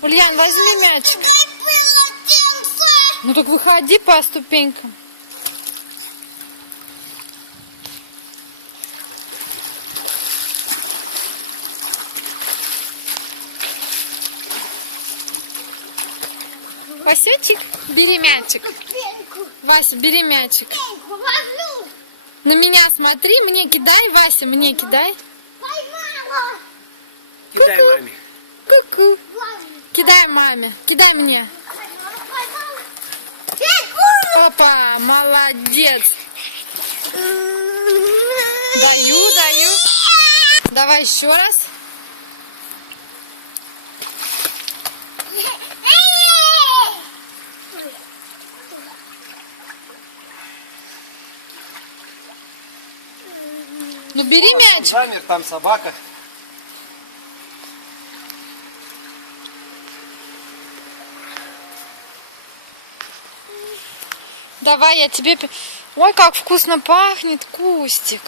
Ульян, возьми мячик. Ну так выходи по ступенькам. Васютик, бери мячик. Вася, бери мячик. На меня смотри, мне кидай, Вася, мне кидай. Кидай маме. Ку-ку. Кидай маме, кидай мне. Опа, молодец. Даю, даю. Давай еще раз. Ну бери мяч. Замер, там собака. Давай я тебе... Ой, как вкусно пахнет кустик.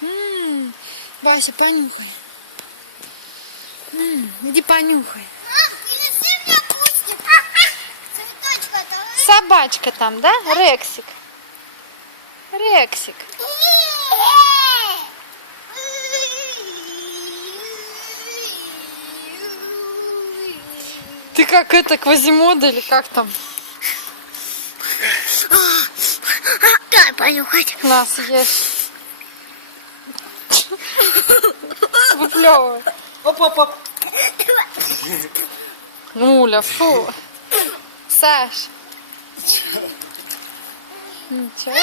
М, Вася, понюхай. М, Иди понюхай. А, мне кустик. Цветочка давай. Собачка там, да? Рексик. Рексик. Ты как это, Квазимода или как там? Понюхать. На, съешь. Выплевывай. Оп-оп-оп. Муля, фу. Саш. Ничего.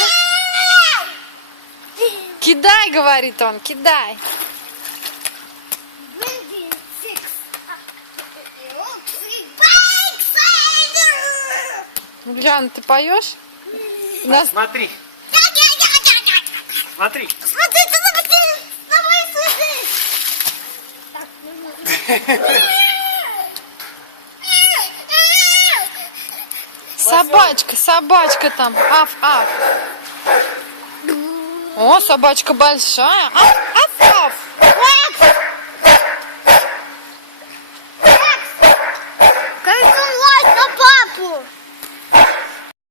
Кидай, говорит он, кидай. Ульяна, ты поешь? Нас... Смотри. Смотри. Смотрите, смотрите, на мои цветы. Так, нужно... Собачка, собачка там. Аф, аф. О, собачка большая. Аф, аф.